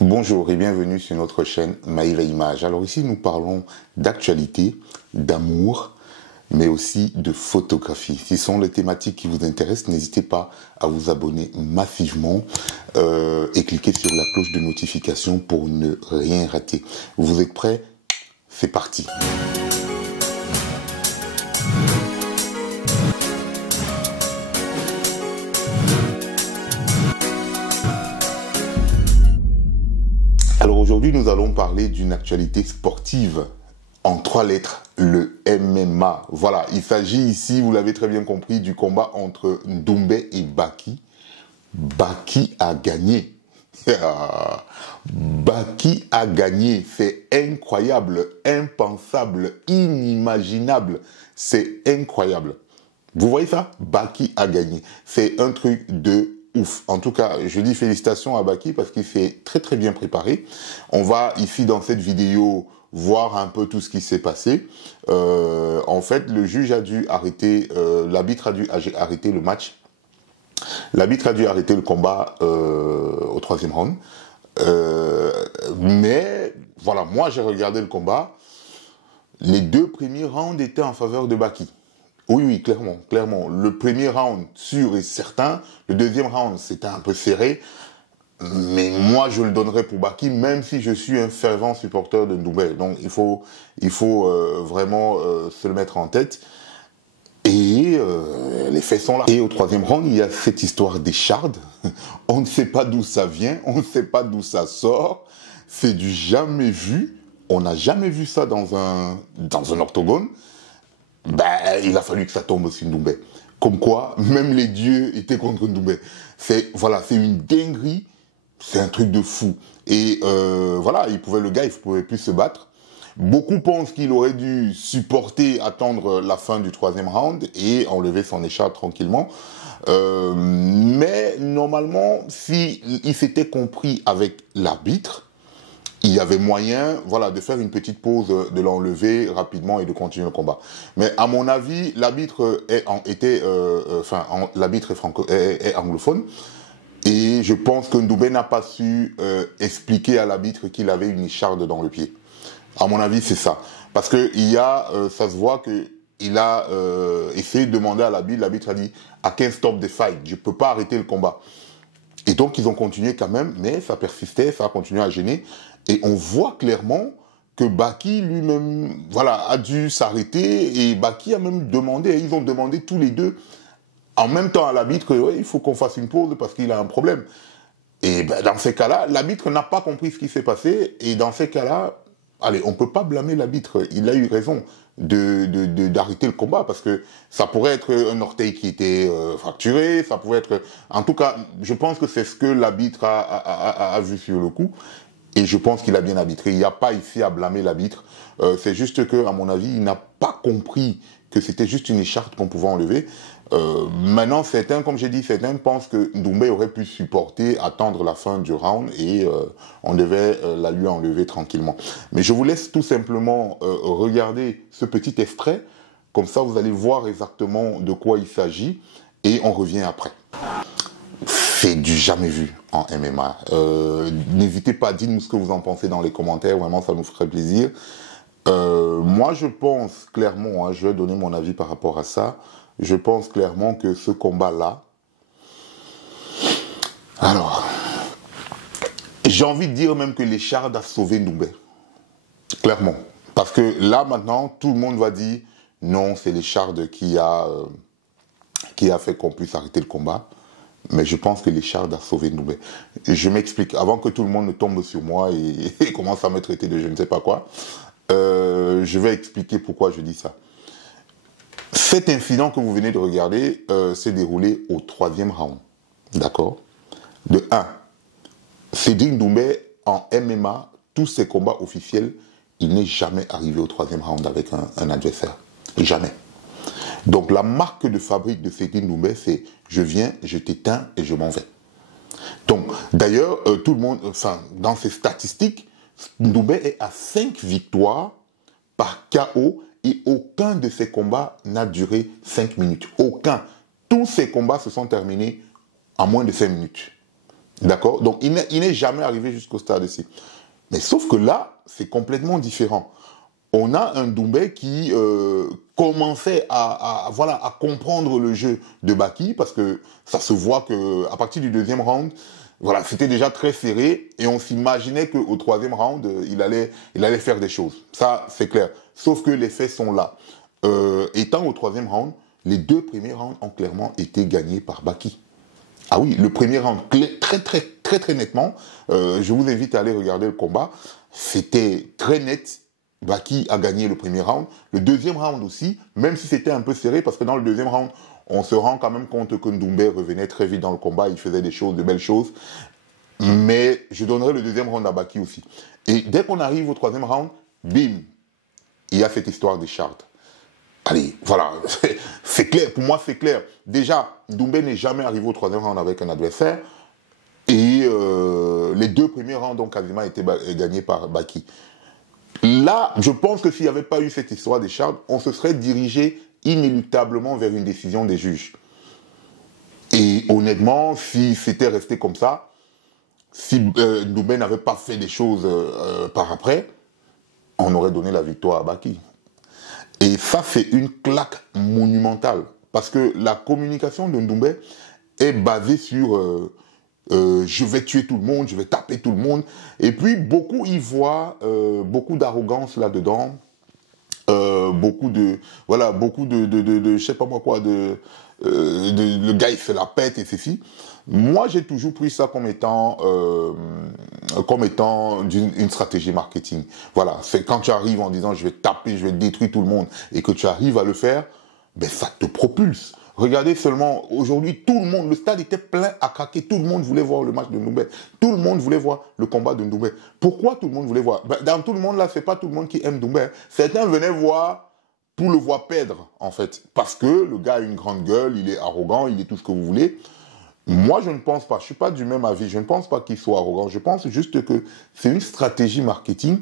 Bonjour et bienvenue sur notre chaîne Maïva Image. Alors ici nous parlons d'actualité, d'amour, mais aussi de photographie. Si ce sont les thématiques qui vous intéressent, n'hésitez pas à vous abonner massivement et cliquer sur la cloche de notification pour ne rien rater. Vous êtes prêts? C'est parti. Alors aujourd'hui, nous allons parler d'une actualité sportive en 3 lettres, le MMA. Voilà, il s'agit ici, vous l'avez très bien compris, du combat entre Doumbé et Baki. Baki a gagné. Baki a gagné. C'est incroyable, impensable, inimaginable. C'est incroyable. Vous voyez ça? Baki a gagné. C'est un truc de ouf. En tout cas, je dis félicitations à Baki parce qu'il s'est très très bien préparé. On va ici dans cette vidéo voir un peu tout ce qui s'est passé. En fait, le juge a dû arrêter, l'arbitre a dû arrêter le match. L'arbitre a dû arrêter le combat au 3e round. Mais voilà, moi j'ai regardé le combat. Les 2 premiers rounds étaient en faveur de Baki. Oui, clairement, clairement. Le premier round, sûr et certain. Le 2e round, c'était un peu serré. Mais moi, je le donnerais pour Baki, même si je suis un fervent supporter de Doumbé. Donc, il faut vraiment se le mettre en tête. Et les faits sont là. Et au 3e round, il y a cette histoire d'écharde. On ne sait pas d'où ça vient, on ne sait pas d'où ça sort. C'est du jamais vu. On n'a jamais vu ça dans un octogone. Ben, il a fallu que ça tombe sur Doumbé. Comme quoi, même les dieux étaient contre Doumbé. C'est une dinguerie, c'est un truc de fou. Et voilà, le gars, il pouvait plus se battre. Beaucoup pensent qu'il aurait dû supporter, attendre la fin du 3e round et enlever son écharpe tranquillement. Mais normalement, s'il s'était compris avec l'arbitre, il y avait moyen, voilà, de faire une petite pause, de l'enlever rapidement et de continuer le combat. Mais à mon avis, l'arbitre est anglophone et je pense que Doumbé n'a pas su expliquer à l'arbitre qu'il avait une écharde dans le pied. À mon avis, c'est ça, parce que ça se voit que il a essayé de demander à l'arbitre a dit I can't stop the fight, je peux pas arrêter le combat. Et donc, ils ont continué quand même, mais ça persistait, ça a continué à gêner. Et on voit clairement que Baki lui-même, voilà, a dû s'arrêter. Et Baki a même demandé, ils ont demandé tous les deux, en même temps à l'arbitre, ouais, il faut qu'on fasse une pause parce qu'il a un problème. Et ben, dans ces cas-là, l'arbitre n'a pas compris ce qui s'est passé. Et dans ces cas-là, allez, on ne peut pas blâmer l'arbitre. Il a eu raison d'arrêter le combat parce que ça pourrait être un orteil qui était fracturé, ça pouvait être... En tout cas, je pense que c'est ce que l'arbitre a vu sur le coup et je pense qu'il a bien arbitré. Il n'y a pas ici à blâmer l'arbitre. C'est juste que, à mon avis, il n'a pas compris que c'était juste une écharpe qu'on pouvait enlever. Maintenant, comme j'ai dit, certains pensent que Doumbé aurait pu supporter, attendre la fin du round et on devait la lui enlever tranquillement. Mais je vous laisse tout simplement regarder ce petit extrait, comme ça vous allez voir exactement de quoi il s'agit et on revient après. C'est du jamais vu en MMA. N'hésitez pas, dites-nous ce que vous en pensez dans les commentaires, vraiment ça nous ferait plaisir. Moi je pense clairement, je vais donner mon avis par rapport à ça, je pense clairement que ce combat-là, alors, j'ai envie de dire même que l'écharde a sauvé Doumbé. Clairement. Parce que là, maintenant, tout le monde va dire, non, c'est l'écharde qui a fait qu'on puisse arrêter le combat. Mais je pense que l'écharde a sauvé Doumbé. Je m'explique. Avant que tout le monde ne tombe sur moi et commence à me traiter de je ne sais pas quoi, je vais expliquer pourquoi je dis ça. Cet incident que vous venez de regarder s'est déroulé au 3e round. D'accord? De 1. Cédric Doumbé, en MMA, tous ses combats officiels, il n'est jamais arrivé au 3e round avec un adversaire. Jamais. Donc la marque de fabrique de Cédric Doumbé, c'est je viens, je t'éteins et je m'en vais. Donc d'ailleurs, tout le monde, dans ses statistiques, Doumbé est à 5 victoires par KO et aucun de ces combats n'a duré 5 minutes. Aucun. Tous ces combats se sont terminés en moins de 5 minutes. D'accord? Donc, il n'est jamais arrivé jusqu'au stade ici. Mais sauf que là, c'est complètement différent. On a un Doumbé qui commençait voilà, à comprendre le jeu de Baki, parce que ça se voit qu'à partir du deuxième round, voilà, c'était déjà très serré, et on s'imaginait qu'au troisième round, il allait faire des choses. Ça, c'est clair. Sauf que les faits sont là. Étant au troisième round, les deux premiers rounds ont clairement été gagnés par Baki. Ah oui, le premier round, très nettement. Je vous invite à aller regarder le combat. C'était très net. Baki a gagné le premier round. Le deuxième round aussi, même si c'était un peu serré, parce que dans le deuxième round, on se rend quand même compte que Doumbé revenait très vite dans le combat. Il faisait des choses, de belles choses. Mais je donnerai le deuxième round à Baki aussi. Et dès qu'on arrive au troisième round, bim, il y a cette histoire des chartes. Allez, voilà, c'est clair, pour moi c'est clair. Déjà, Doumbé n'est jamais arrivé au troisième round avec un adversaire, et les deux premiers rounds ont quasiment été gagnés par Baki. Là, je pense que s'il n'y avait pas eu cette histoire des chartes, on se serait dirigé inéluctablement vers une décision des juges. Et honnêtement, si c'était resté comme ça, si Doumbé n'avait pas fait des choses par après, on aurait donné la victoire à Baki. Et ça, c'est une claque monumentale. Parce que la communication de Doumbé est basée sur je vais tuer tout le monde, je vais taper tout le monde. Et puis, beaucoup y voient beaucoup d'arrogance là-dedans. Beaucoup de je sais pas moi quoi, le gars il fait la pète et ceci. Moi j'ai toujours pris ça comme étant une stratégie marketing. Voilà, c'est quand tu arrives en disant je vais taper, je vais détruire tout le monde, et que tu arrives à le faire, ben ça te propulse. Regardez seulement, aujourd'hui, tout le monde, le stade était plein à craquer, tout le monde voulait voir le match de Doumbé, tout le monde voulait voir le combat de Doumbé. Pourquoi tout le monde voulait voir? Ben, dans tout le monde là, c'est pas tout le monde qui aime Doumbé. Certains venaient voir pour le voir perdre, en fait, parce que le gars a une grande gueule, il est arrogant, il est tout ce que vous voulez. Moi, je ne pense pas, je suis pas du même avis, je ne pense pas qu'il soit arrogant, je pense juste que c'est une stratégie marketing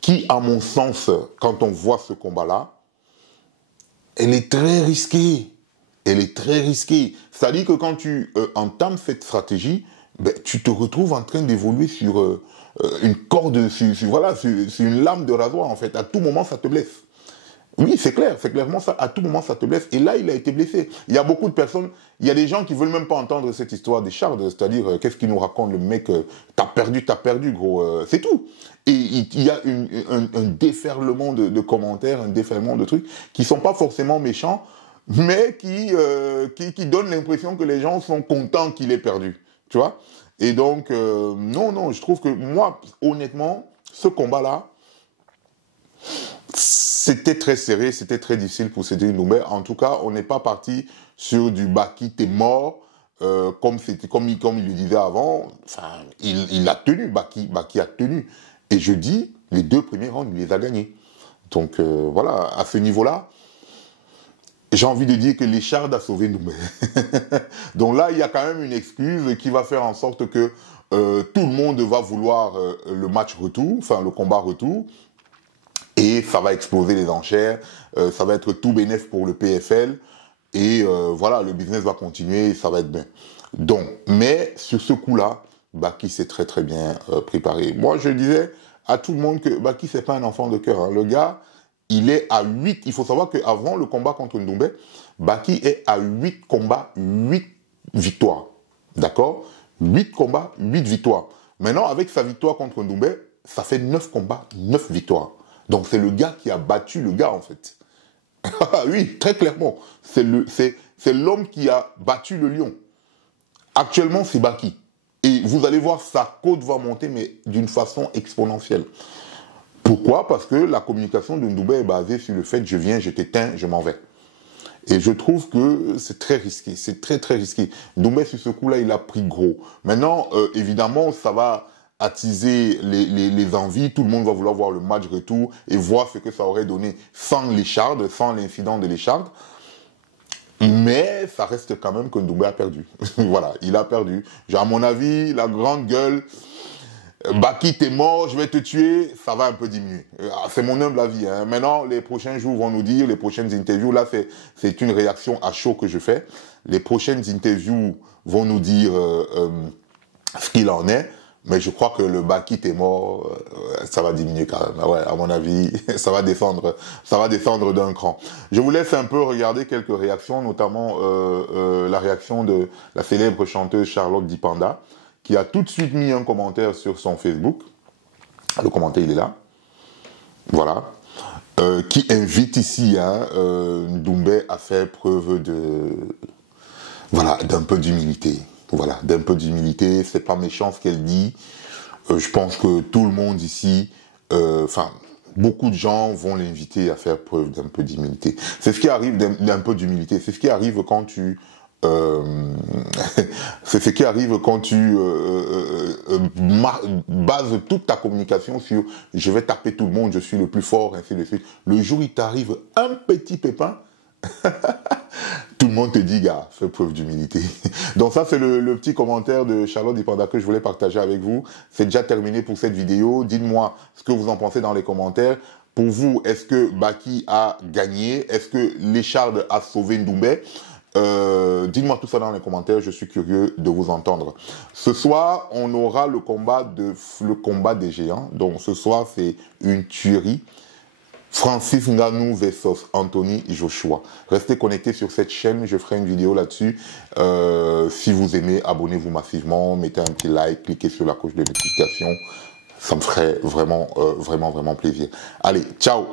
qui, à mon sens, quand on voit ce combat-là, elle est très risquée. Elle est très risquée. C'est-à-dire que quand tu entames cette stratégie, ben, tu te retrouves en train d'évoluer sur une corde, sur une lame de rasoir, en fait. À tout moment, ça te blesse. Oui, c'est clair, c'est clairement ça. À tout moment, ça te blesse. Et là, il a été blessé. Il y a beaucoup de personnes, il y a des gens qui veulent même pas entendre cette histoire des chardes, c'est-à-dire, qu'est-ce qu'il nous raconte le mec, t'as perdu, gros, c'est tout. Et il y a un déferlement de commentaires, un déferlement de trucs qui sont pas forcément méchants, mais qui donnent l'impression que les gens sont contents qu'il ait perdu, tu vois. Et donc, non, je trouve que moi, honnêtement, ce combat-là, c'était très serré, c'était très difficile pour Cédric Doumbé. En tout cas, on n'est pas parti sur du Baki, t'es mort, comme il le disait avant. Enfin, il a tenu, Baki a tenu. Et je dis, les deux premiers rounds, il les a gagnés. Donc voilà, à ce niveau-là, j'ai envie de dire que l'Écharde a sauvé Doumbé. Donc là, il y a quand même une excuse qui va faire en sorte que tout le monde va vouloir le match retour, enfin le combat retour. Et ça va exploser les enchères, ça va être tout bénef pour le PFL, et voilà, le business va continuer, et ça va être bien. Donc, mais sur ce coup-là, Baki s'est très très bien préparé. Moi, je disais à tout le monde que Baki, c'est pas un enfant de cœur. Hein. Le gars, il est à 8. Il faut savoir qu'avant le combat contre Doumbé, Baki est à 8 combats, 8 victoires. D'accord? 8 combats, 8 victoires. Maintenant, avec sa victoire contre Doumbé, ça fait 9 combats, 9 victoires. Donc c'est le gars qui a battu le gars, en fait. Oui, très clairement. C'est l'homme qui a battu le lion. Actuellement, c'est Baki. Et vous allez voir, sa cote va monter, mais d'une façon exponentielle. Pourquoi? Parce que la communication de Doumbé est basée sur le fait je viens, je t'éteins, je m'en vais. Et je trouve que c'est très risqué. C'est très très risqué. Doumbé, sur ce coup-là, il a pris gros. Maintenant, évidemment, ça va attiser les envies, tout le monde va vouloir voir le match retour et voir ce que ça aurait donné sans l'Écharde, sans l'incident de l'Écharde. Mais ça reste quand même que Doumbé a perdu. Voilà, il a perdu. À mon avis, la grande gueule, Baki, t'es mort, je vais te tuer, ça va un peu diminuer. C'est mon humble avis. Hein. Maintenant, les prochains jours vont nous dire, les prochaines interviews, là, c'est une réaction à chaud que je fais. Les prochaines interviews vont nous dire ce qu'il en est. Mais je crois que le Baki est mort, ça va diminuer quand même. Ouais, à mon avis, ça va descendre d'un cran. Je vous laisse un peu regarder quelques réactions, notamment la réaction de la célèbre chanteuse Charlotte Dipanda, qui a tout de suite mis un commentaire sur son Facebook. Le commentaire, il est là. Voilà. Qui invite ici Ndoumbe à faire preuve d'un peu d'humilité. Voilà, d'un peu d'humilité, c'est pas méchant ce qu'elle dit. Je pense que tout le monde ici, beaucoup de gens vont l'inviter à faire preuve d'un peu d'humilité. C'est ce qui arrive d'un peu d'humilité. C'est ce qui arrive quand tu c'est ce qui arrive quand tu bases toute ta communication sur je vais taper tout le monde, je suis le plus fort, ainsi de suite. Le jour où il t'arrive un petit pépin, tout le monde te dit, gars, fais preuve d'humilité. Donc ça, c'est le petit commentaire de Charlotte Dipanda que je voulais partager avec vous. C'est déjà terminé pour cette vidéo. Dites-moi ce que vous en pensez dans les commentaires. Pour vous, est-ce que Baki a gagné? Est-ce que l'Écharde a sauvé Ndoumbe? Dites-moi tout ça dans les commentaires, je suis curieux de vous entendre. Ce soir, on aura le combat des géants. Donc ce soir, c'est une tuerie. Francis Ngannou versus Anthony Joshua. Restez connectés sur cette chaîne, je ferai une vidéo là-dessus. Si vous aimez, abonnez-vous massivement, mettez un petit like, cliquez sur la cloche de notification. Ça me ferait vraiment, vraiment plaisir. Allez, ciao!